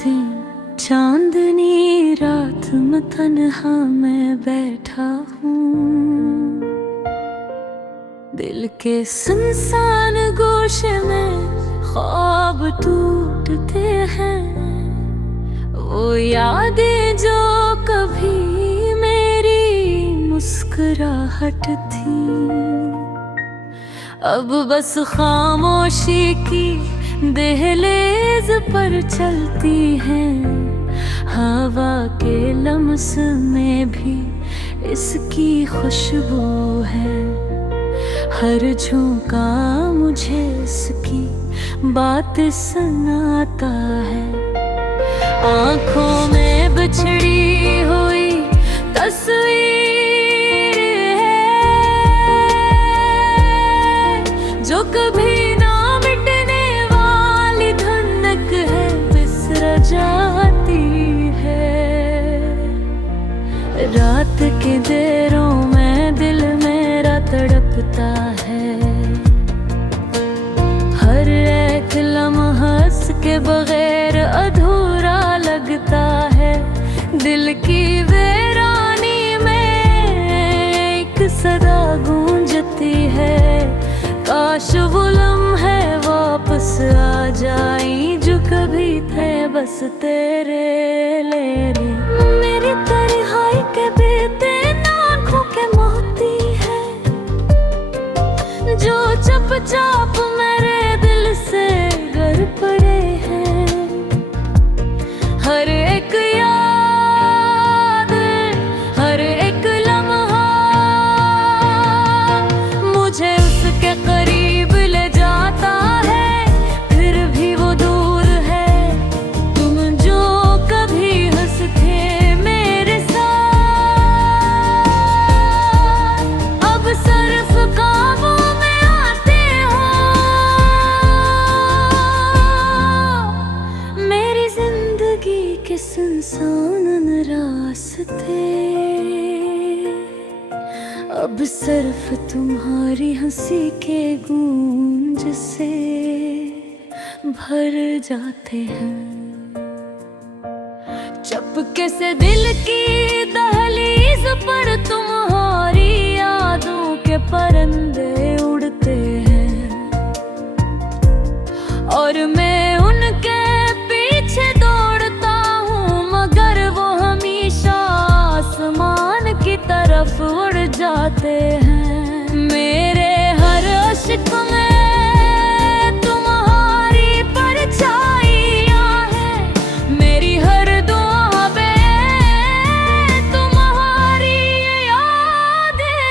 थी चांदनी रात में तन्हा मैं बैठा हूँ। दिल के सुनसान गोशे में ख्वाब टूटते हैं, वो यादें जो कभी मेरी मुस्कुराहट थी। अब बस खामोशी की दहलीज पर चलती हैं, हवा के लम्स में भी इसकी खुशबू है। हर झोंका मुझे इसकी बात सुनाता है। आँखों में बिछड़ी हुई तस्वीर है, जो कभी ना मिटने वाली धुनक है, बिसर जाती है। रात के देरों में दिल मेरा तड़पता है, हर एक लम्हा के बगैर अधूरा लगता है। दिल की वीरानी में एक सदा गूंजती है, काश वो लम्हे वापस आ जाए जो कभी थे बस तेरे लिए। मेरी तन्हाई के बीते आँखों के मोती है, जो चुपचाप मेरे दिल से गर पड़े हैं। हर एक याद, हर एक लम्हा मुझे उसके करीब ले जाता है, फिर भी वो दूर है। तुम जो कभी हंसते मेरे साथ, अब सिर्फ काबू में आते हो। मेरी जिंदगी के सुनसान रास्ते अब सिर्फ तुम्हारी हंसी के गूंज से भर जाते हैं। चपके से दिल की दहलीज पर तुम्हारी यादों के परिंदे उड़ते हैं, और मैं उनके पीछे दौड़ता हूँ, मगर वो हमेशा आसमान की तरफ उड़ जाते हैं। मेरे हर इश्क में तुम्हारी परछाइयाँ हैं, मेरी हर दुआ में तुम्हारी यादें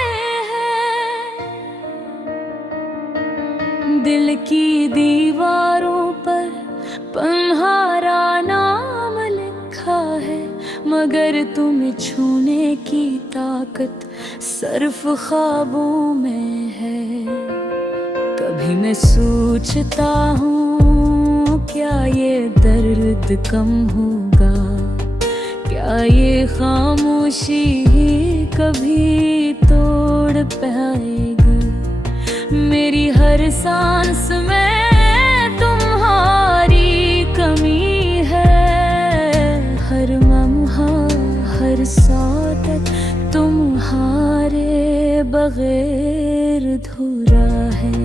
हैं। दिल की दीवारों पर पन्हारा नाम लिखा है, मगर तुम्हें छूने की ताकत सिर्फ ख्वाबों में है। कभी मैं सोचता हूँ क्या ये दर्द कम होगा, क्या ये खामोशी कभी तोड़ पाएगा। मेरी हर सांस में तुम्हारी कमी है, हर लम्हा हर साथ तुम्हारे बगैर अधूरा है।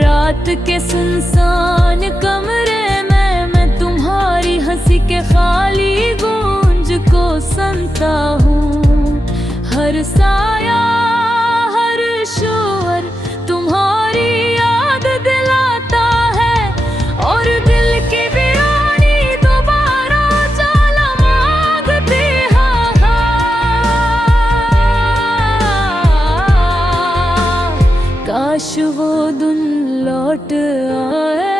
रात के सुनसान कमरे में मैं तुम्हारी हंसी के खाली गूंज को सुनता हूँ। हर साया हर शोर तुम्हारी याद दिलाता है, और दिल की वीरानी दोबारा जाला मांगती है। काश वो दिन लौट आए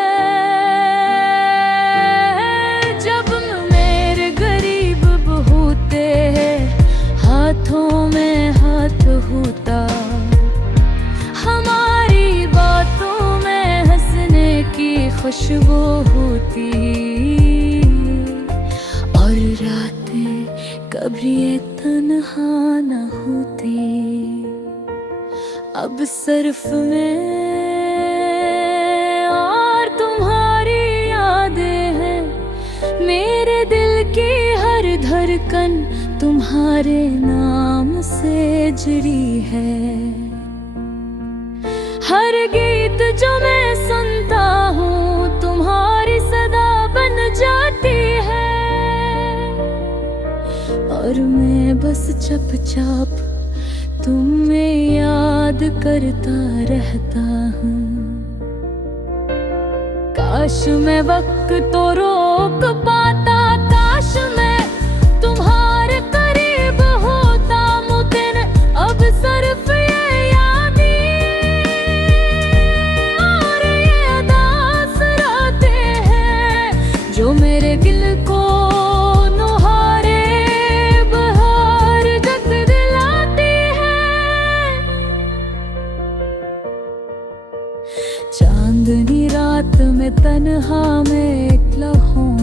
जब मेरे गरीब होते हैं, हाथों में हाथ होता, हमारी बातों में हंसने की खुशबू होती, और रातें कभी ये तन्हा न होती। अब सिर्फ मैं और तुम्हारी याद धड़कन तुम्हारे नाम से जुड़ी है। हर गीत जो मैं सुनता हूँ तुम्हारी सदा बन जाती है। और मैं बस चुपचाप तुम्हें याद करता रहता हूँ। काश मैं वक्त तो रोक पाता, काश मैं तुम्हारे करीब होता। मुझे अब सिर्फ ये यादें और ये अदास रातें हैं जो मेरे दिल को नुहारे बहार जग दिलाती है। चांदनी रात में तन्हा मैं अकेला हूँ,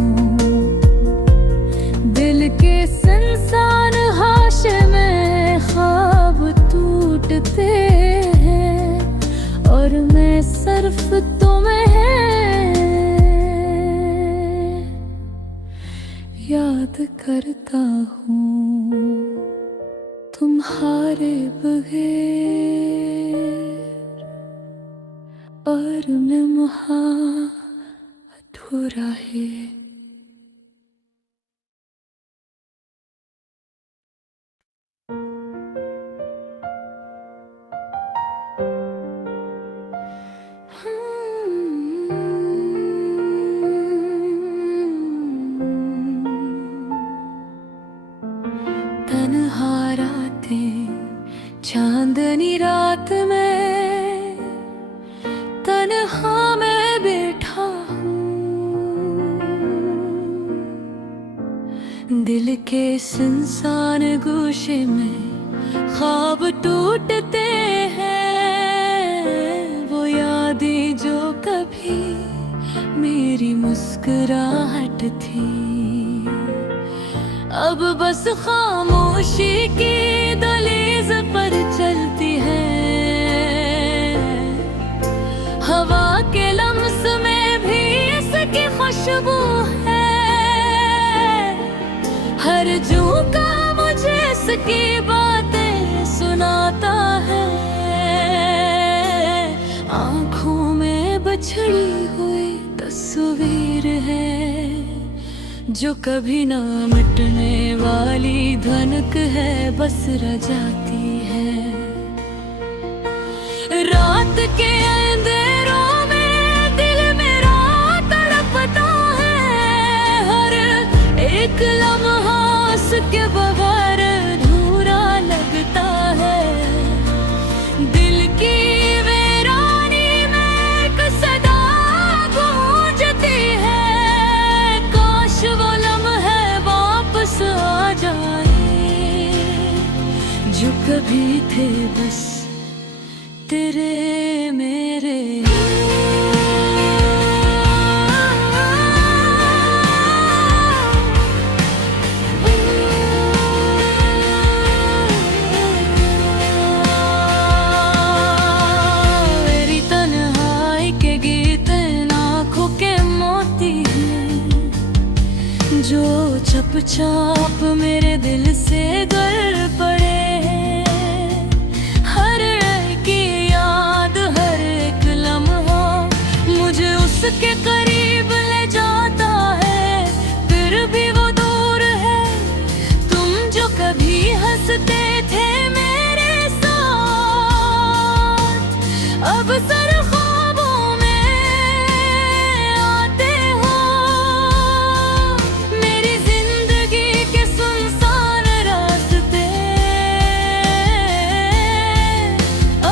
दिल के सुनसान हाशे में ख्वाब टूटते हैं। और मैं सिर्फ तुम्हें याद करता हूँ, तुम्हारे बगैर। और मैं वहाँ अधूरा है। तन्हा रातें, चांदनी रात में तन्हा मैं बैठा हूँ। दिल के सुनसान गोशे में ख्वाब टूटते हैं। वो यादें जो कभी मेरी मुस्कुराहट थी, अब बस खामोशी की दहलीज पर चलती है। हवा के लम्स में भी इसकी खुशबू है। हर झोंका मुझे इसकी बातें सुनाता है। आँखों में बछड़ी हुई तस्वीर है जो कभी ना मिटने वाली धनक है, बस रह जाती है। रात के अंधेरों में दिल मेरा तड़पता है। हर एक लम्हा उसके बगैर अधूरा लगता है। दिल की वीरानी में एक सदा गूंजती है। काश वो लम्हे वापस आ जाए जो कभी थे बस तेरे मेरे। मेरी तन्हाई के गीत आँखों के मोती हैं जो चुपचाप मेरे दिल से गर पड़े। उसके करीब ले जाता है, फिर भी वो दूर है। तुम जो कभी हंसते थे मेरे साथ, अब सर ख्वाबों में आते हो। मेरी जिंदगी के सुनसान रास्ते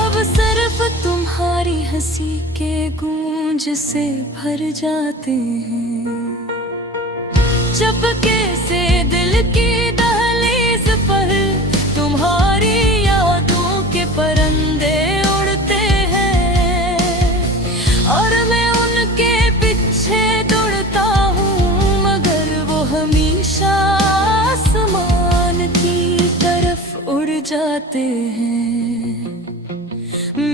अब सिर्फ तुम्हारी हंसी के गूंज से भर जाते हैं। चपके से दिल की दहलीज पर तुम्हारी यादों के परंदे उड़ते हैं। और मैं उनके पीछे दौड़ता हूँ, मगर वो हमेशा आसमान की तरफ उड़ जाते हैं।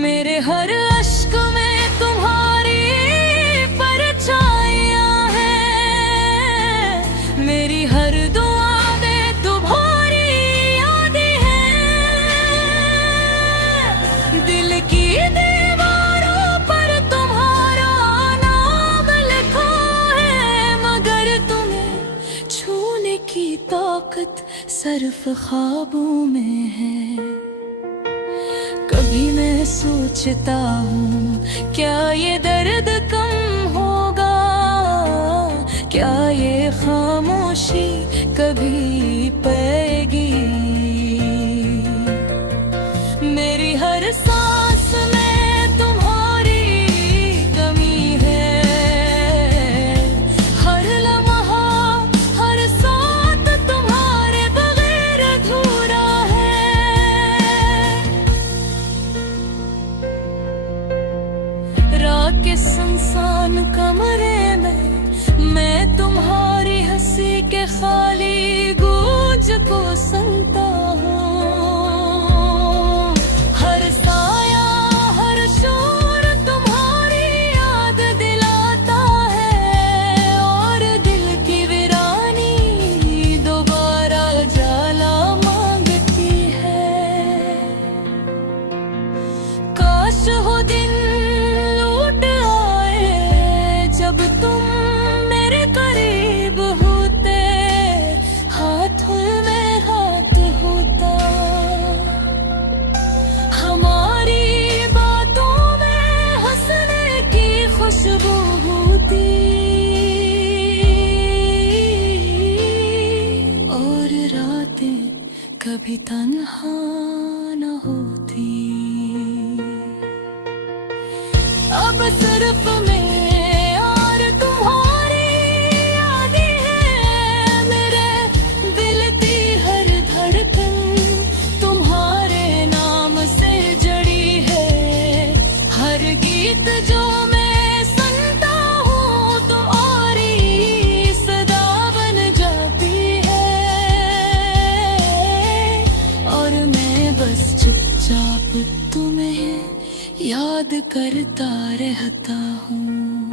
मेरे हर अश्क में तुम्हारी परछाइयाँ हैं। मेरी हर दुआ में वक्त सिर्फ ख्वाबों में है। कभी मैं सोचता हूँ क्या ये दर्द कम होगा, क्या ये खामोशी कभी पाएगी। मेरी हर सांस में तुम्हारी कमी है, हर लम्हा हर साथ तुम्हारे बगैर अधूरा है। रात के सुनसान कमरे में मैं तुम्हारी हंसी के खाली गूंज को सुनता हूँ। हर साया हर शोर तुम्हारी याद दिलाता है, और दिल की वीरानी दोबारा जाला मांगती है। काश हो दिन लौट आए जब तुम मेरे करीब होते, हाथों में हाथ होता। हमारी बातों में हंसने की खुशबू होती, और रातें कभी तन्हा न होती। अब सिर्फ मैं और तुम्हारी यादें हैं, मेरे दिल की हर धड़कन तुम्हारे नाम से जड़ी है। हर गीत जो मैं सुनता हूँ तुम्हारी सदा बन जाती है, और मैं बस चुपचाप तुम्हें याद करता रहता हूँ।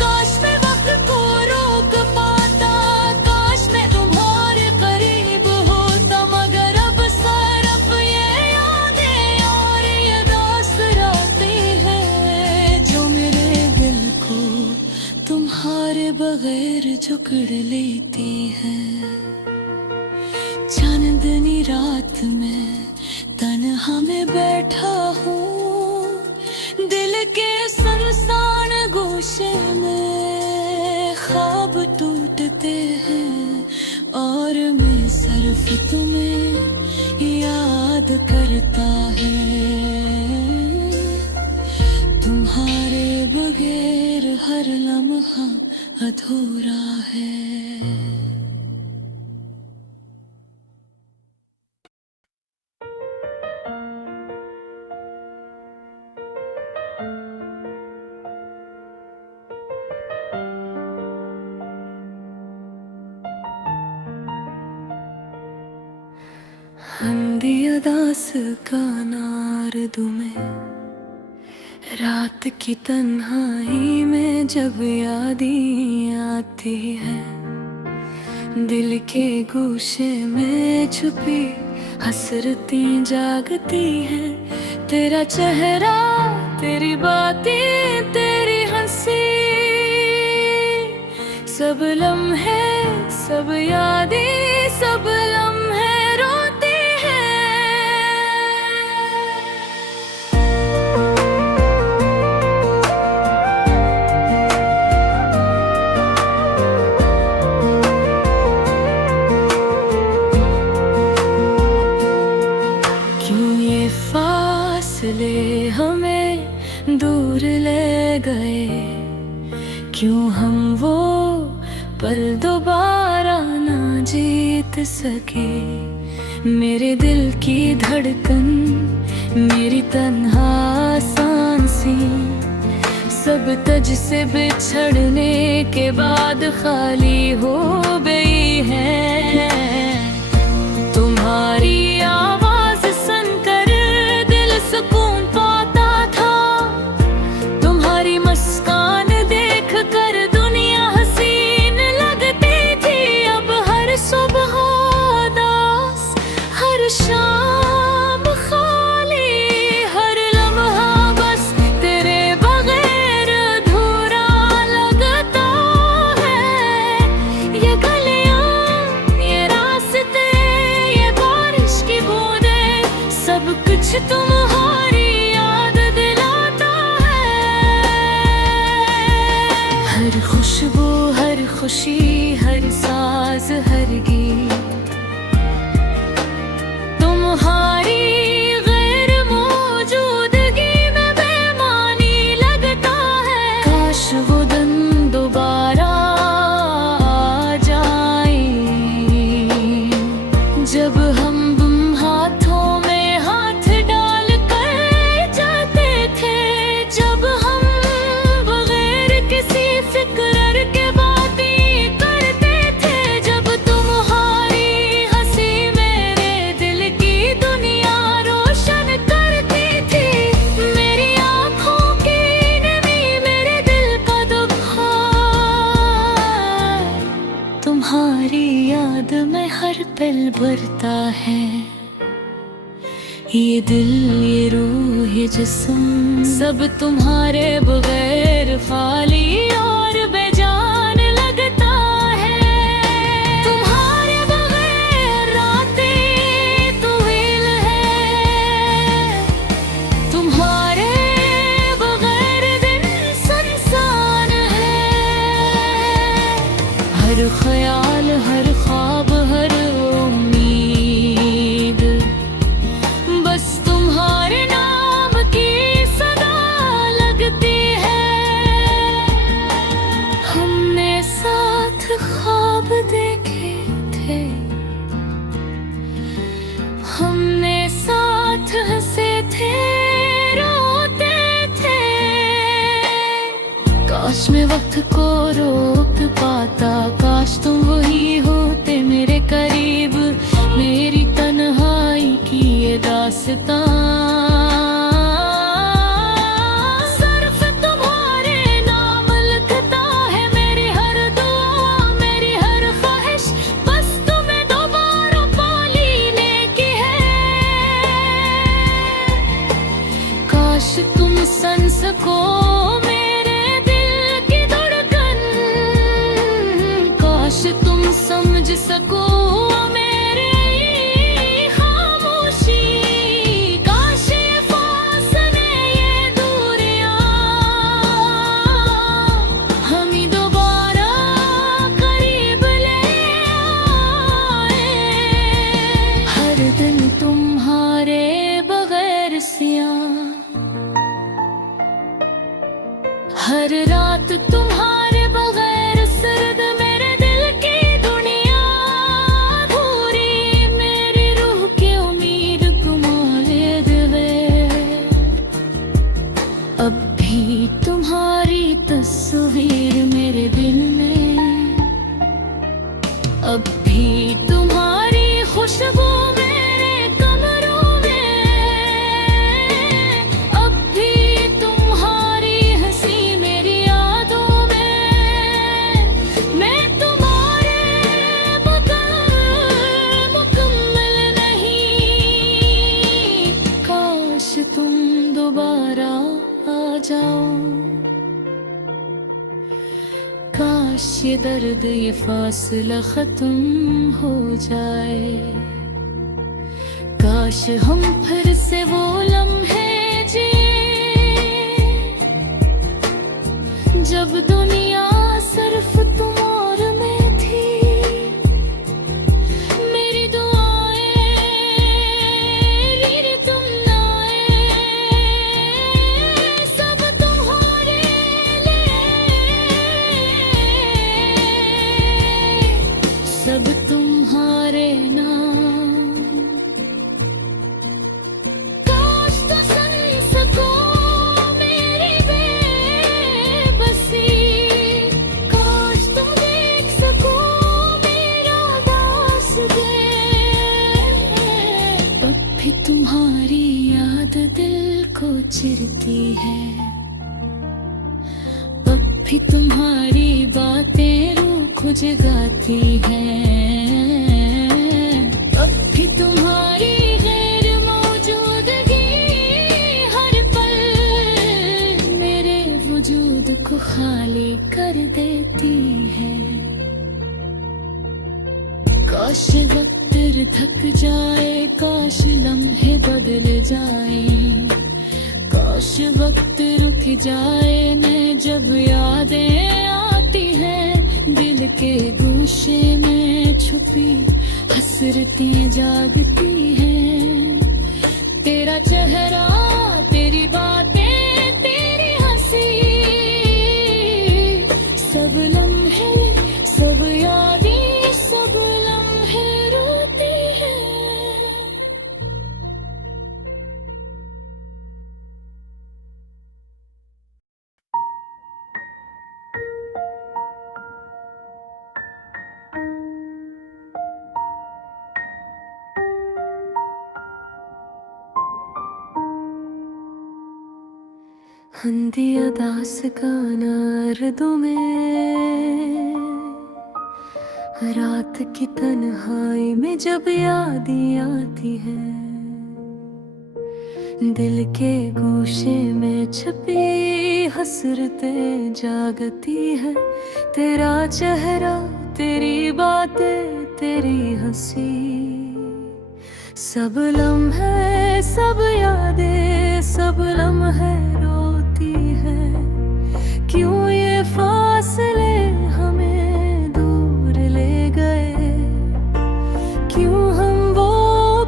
काश मैं वक्त को रोक पाता, काश मैं तुम्हारे करीब होता, मगर अब सिर्फ ये यादें और ये दास रातें हैं जो मेरे दिल को तुम्हारे बगैर जकड़ लेती हैं। चांदनी रात में तन्हा में बैठा हूँ, दिल के सुनसान गोशे में ख्वाब टूटते हैं, और मैं सिर्फ तुम्हें याद करता है। तुम्हारे बगैर हर लम्हा अधूरा है। अंदियादास का नारदू में रात की तन्हाई में जब यादें आती है, दिल के गोशे में छुपी हसरतें जागती हैं। तेरा चेहरा तेरी बातें तेरी हंसी, सब लम्हे सब यादें सब लम्हे रोती फासले हमें दूर ले गए, क्यों हम वो पल दोबारा ना जीत सके। मेरे दिल की धड़कन मेरी तन्हा सांसें, सब तुझ से बिछड़ने के बाद खाली हो गई है। तुम्हारी आवाज सुनकर दिल सुकून पाता था, तुम्हारी मुस्कान देख कर दुनिया हसीन लगती थी। अब हर सुबह उदास, हर शाम खाली, हर लम्हा बस तेरे बगैर अधूरा लगता है। ये गलियां खुशी, हर साज, हर गीत तुम्हारी गैर मौजूदगी में बेमानी लगता है। काश वो दिन दोबारा आ जाए, जब हम हाथों में हाथ डाल कर जाते थे, जब हम बगैर किसी फिक्र के बातें करते थे, जब तुम्हारी हंसी मेरे दिल की दुनिया रोशन करती थी। मेरी आंखों की नमी, मेरे दिल का दुखार, तुम्हारी याद में हर पल भरता है। ये दिल, ये रूह, ये जिस्म सब तुम्हारे बगैर खाली और बेजान लगता है। तुम्हारे बगैर रातें तवील है, तुम्हारे बगैर दिन सुनसान है। हर ख्याल, हर ख्वाब, हर उम्मीद बस तुम्हारे नाम की सदा लगती है। हमने साथ ख्वाब देखे थे, हमने साथ हंसे थे, रोते थे। काश मैं वक्त को रोक पाता, काश तुम वही होते मेरे करीब, मेरी तन्हाई की ये दास्तां सिर्फ तुम्हारे नाम लिखता है। मेरी हर दुआ, मेरी हर ख्वाहिश बस तुम्हें दोबारा पा लेने की है। काश तुम सुन सको मेरे दिल की धड़कन, काश तुम समझ सको हर रात तुम्हारे बगैर सर्द मेरे दिल की दुनिया अधूरी, मेरी रूह की उम्मीद तुम्हारे दिवे। अब भी तुम्हारी तस्वीर मेरे दिल में, अब भी तुम्हारी खुशबू मेरे कमरों में, अब भी तुम्हारी हंसी मेरी यादों में। मैं तुम्हारे बगैर मुकम्मल नहीं, काश तुम दोबारा आ जाओ, काश ये दर्द, ये फासला खत्म हो जाए। काश हम फिर से वो लम्हे जिए, जब दुनिया सिर्फ तुम और मैं थी। मेरी दुआएं रीर तुम लाए, सब तुम्हारे सब तुम्हारे नाम। काश तो सुन सको मेरी बेबसी, काश तुम देख सको मेरा दास्तां। अब भी तुम्हारी याद दिल को चिरती है, अब भी तुम्हारी बातें रूह को जगाती हैं, अब भी तुम्हारी गैर मौजूदगी हर पल मेरे वजूद को खाली कर देती है। काश वक्त थक जाए, काश लम्हे बदल जाए, काश वक्त रुक जाए न जब यादें आती हैं दिल के गोशे में छुपी हसरतें जागती हैं। तेरा चेहरा, तेरी बातें, तेरी हंसी, सब लम्हे, सब यादें, सब लम्हे रोती हैं। अंधिया दास गाना अर्दों में, रात की तन्हाई में जब यादें आती हैं। दिल के गोशे में छुपी हसरतें जागती है। तेरा चेहरा, तेरी बातें, तेरी हंसी, सब लम्हे, सब यादें, सब लम्हे रोती है। क्यों ये फासले हमें दूर ले गए, क्यों हम वो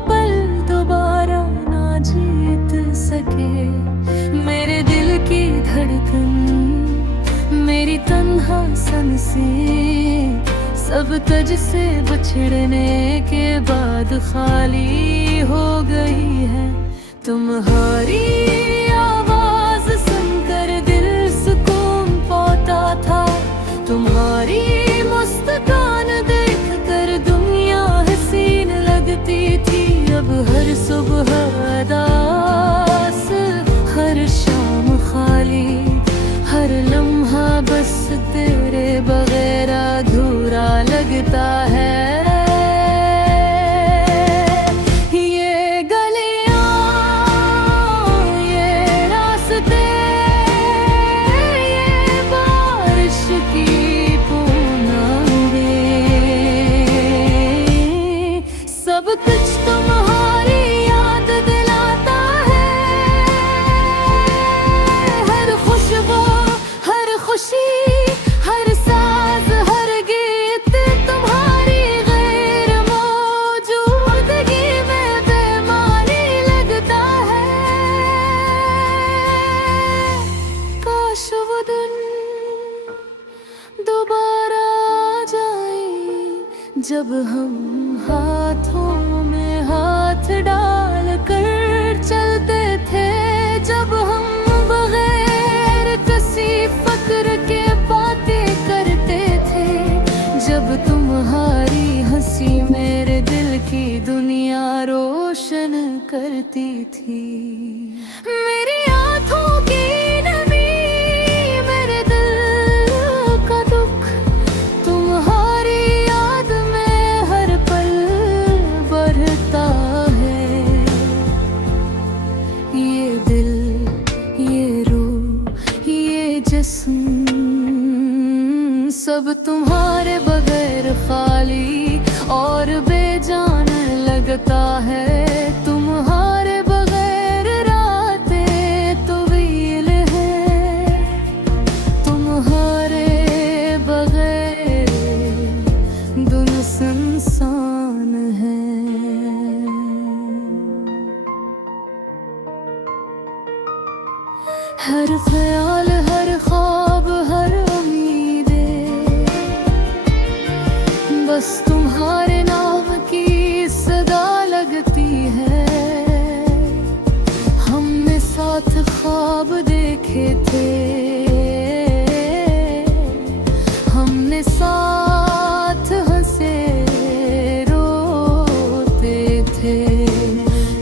पल दोबारा ना जीत सके। मेरे दिल की धड़कन, मेरी तन्हा सांसें, सब तुझसे बिछड़ने के बाद खाली हो गई है। तुम्हारी आवाज सुनकर दिल सुकून पाता था, तुम्हारी मुस्कान देखकर दुनिया हसीन लगती थी। अब हर सुबह उदास, हर शाम खाली, हर लम्हा बस तेरे बगैर अधूरा लगता है। ये गलियां, ये रास्ते, ये बारिश की बूंदें, सब कुछ तुम्हारी याद दिलाता है। हर खुशबू, हर खुशी, हर साज, हर गीत तुम्हारी गैर मौजूदगी में बेमानी लगता है। काश वो दिन दोबारा आ जाए, जब हम हाथों में हाथ डाल कर चलते थे, जब हम बगैर किसी फक्र के बातें करते थे, जब तुम्हारी हंसी मेरे दिल की दुनिया रोशन करती थी। मेरी आँखों की नमी, मेरे दिल का दुख, तुम्हारी याद में हर पल बढ़ता है। ये दिल, ये रूह, ये जिस्म, सब तुम्हारे बगैर खाली और बेजान लगता है। तुम्हारे बगैर रातें तवील है, तुम्हारे बगैर दुनिया सुनसान है। हर ख्याल, हर ख्वाब, हर बस तुम्हारे नाम की सदा लगती है। हमने साथ ख्वाब देखे थे, हमने साथ हंसे रोते थे।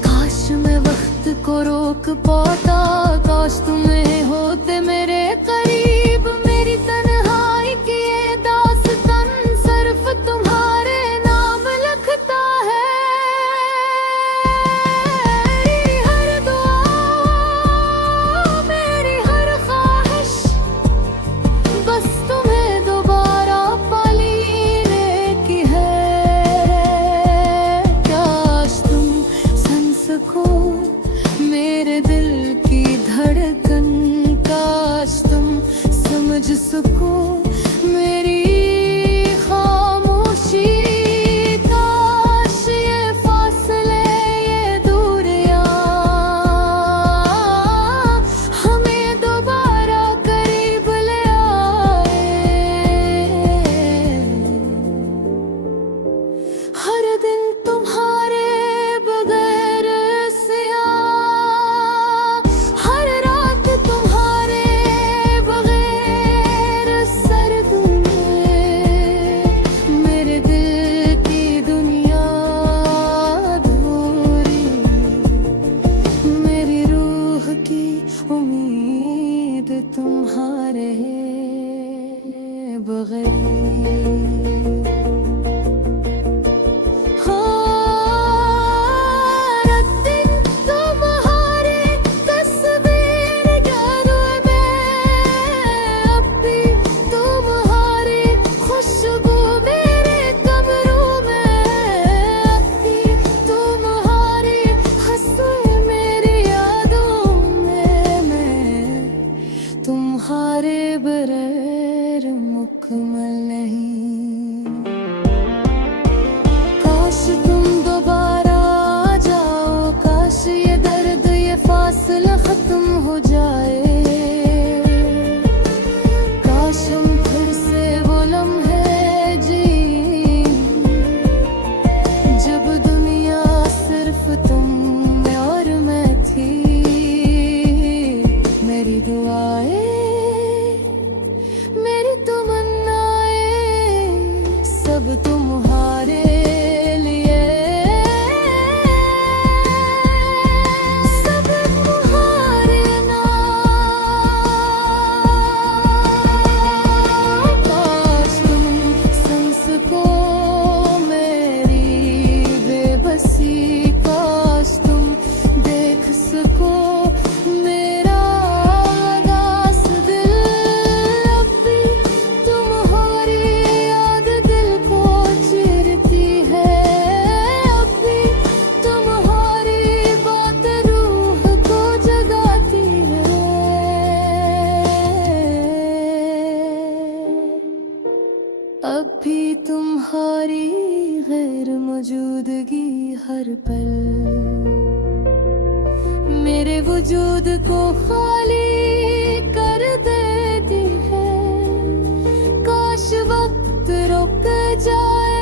काश मैं वक्त को रोक पाता, काश तुम्हें होते मेरे करीब। मेरी तन्हाई की ये दास्तान सिर्फ तुम्हारी तुम्हारे बगैर मुकम्मल नहीं। काश तुम दोबारा आ जाओ, काश ये दर्द ये फासला खत्म हो जाए, काश हम फिर से वो लम्हे जी जब दुनिया सिर्फ तुम और मैं थी। मेरी दुआएं मेरी तमन्नाएं सब तुम्हारे लिए, सब तुम्हारे नाम। काश तुम सुन सको मेरी बेबसी, काश तुम देख सको मेरा उदास दिल। अब भी तुम्हारी याद दिल को चीरती है, अब भी तुम्हारी बात रूह को जगाती है। अब भी तुम्हारी गैर मौजूदगी हर पल मेरे वजूद को खाली कर देती है। काश वक्त रुक जाए